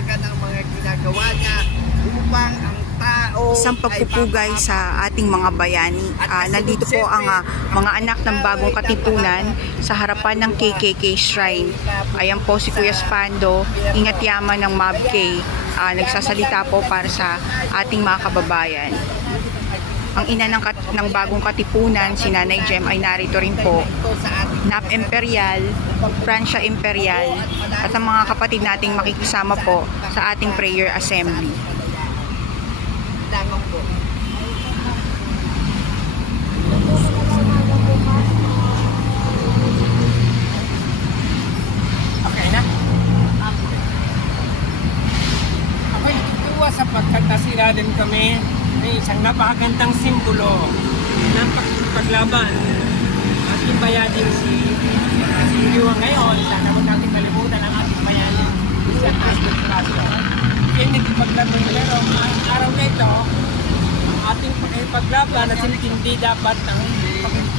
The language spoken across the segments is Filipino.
panawagan ang mga ginagawa niya upang ang tao isang pagpupugay sa ating mga bayani. Nandito po ang mga anak ng Bagong Katipunan sa harapan ng KKK Shrine. Ayan po si Kuya Spando, ingat yaman ng MABK, nagsasalita po para sa ating mga kababayan. Ang ina ng Bagong Katipunan, si Nanay Jem, ay narito rin po. NAP Imperial, Francia Imperial, at ang mga kapatid nating makikisama po sa ating prayer assembly. Okay na? Okay, ituwa sapagkat nasira din kami may isang napakagandang simbolo ng paglaban. Ating bayanin si Liwa ngayon, sana huwag natin kalimutan ang ating bayanin si Ating Praso. Kaya nagpaglaban pero ang araw na ito, ang ating paglaban at hindi dapat ang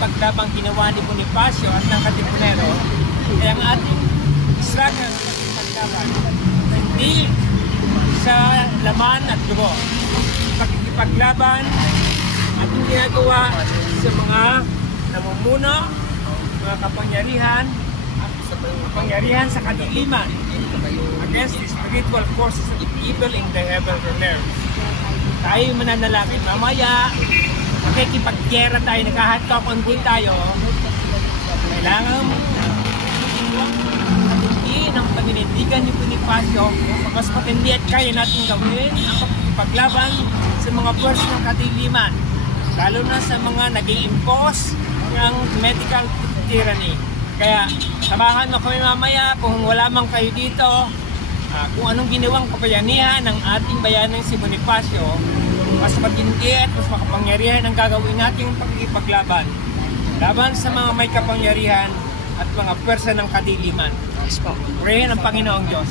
paglaban ginawa ni Bonifacio at ng Katipunero. Kaya ang ating struggle ng ating paglaban, hindi sa laman at dugo. Paglaban ating ginagawa sa mga namumuno, mga kapangyarihan sa kadiliman against the spiritual forces of evil in the heaven and earth. Tayo mananalangin mamaya, makikipaggera tayo, naghahat-kakunti tayo. Kailangan matindi ng paninindigan ni Bonifacio, mas matindi at kaya natin gawin ang paglaban sa mga force ng kadiliman, lalo na sa mga nag-i-impose ng medical tyranny. Kaya samahan mo kami mamaya kung wala man kayo dito, kung anong ginawang kabayanihan ng ating bayanang si Bonifacio, mas matindi at mas makapangyarihan ang gagawin nating pagkikipaglaban laban sa mga may kapangyarihan at mga pwersa ng kadiliman. Prayin ang Panginoong Diyos.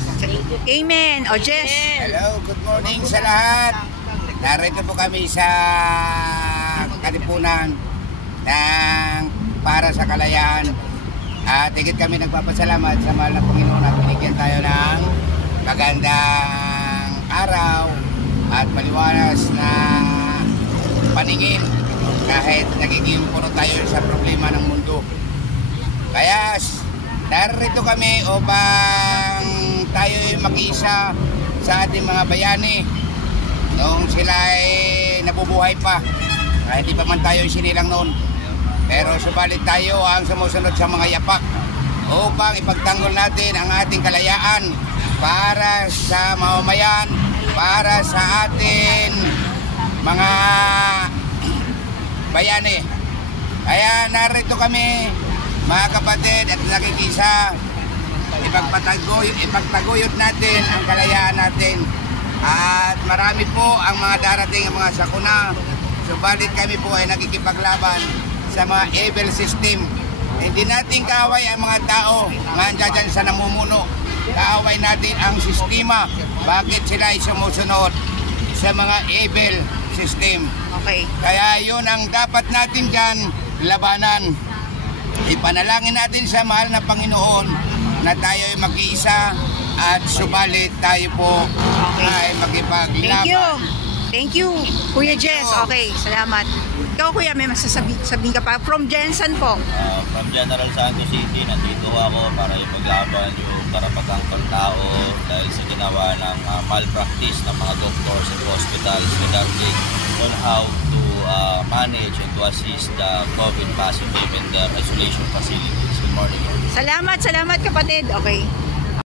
Amen. O Jess. Hello, good morning sa lahat. Narito po kami sa Katipunan ng para sa kalayaan. At higit kami nagpapasalamat sa mahal na Panginoon at binigyan tayo ng magandang araw at maliwalas na paningin kahit nagiging puro tayo sa problema ng mundo. Kaya narito kami upang tayo makiisa sa ating mga bayani noong sila ay nabubuhay pa, kahit di pa man tayo sinilang noon. Pero subalit tayo ang sumusunod sa mga yapak upang ipagtanggol natin ang ating kalayaan para sa mamamayan, para sa ating mga bayani. Kaya narito kami mga kapatid at nakikisa, ipagtaguyod natin ang kalayaan natin. At marami po ang mga darating ang mga sakuna, subalit kami po ay nagkikipaglaban sa mga evil system. Hindi natin kaaway ang mga tao nga dyan sa namumuno. Kaaway natin ang sistema. Bakit sila ay sumusunod sa mga evil system? Okay. Kaya yun ang dapat natin dyan labanan. Ipanalangin natin sa mahal na Panginoon na tayo ay mag-iisa at subalit tayo po ay makipaglaban. Thank you. Thank you, Kuya Jess. Okay, salamat. Ikaw, Kuya, may masasabihin ka pa? From Jensen po. From General Santos City, nandito ako para ipaglaban yung karapatang pagtao dahil sa ginawa ng malpractice ng mga doctors at hospitals regarding on how to manage and to assist the COVID positive in their isolation facilities. Good morning. Salamat, kapatid. Okay.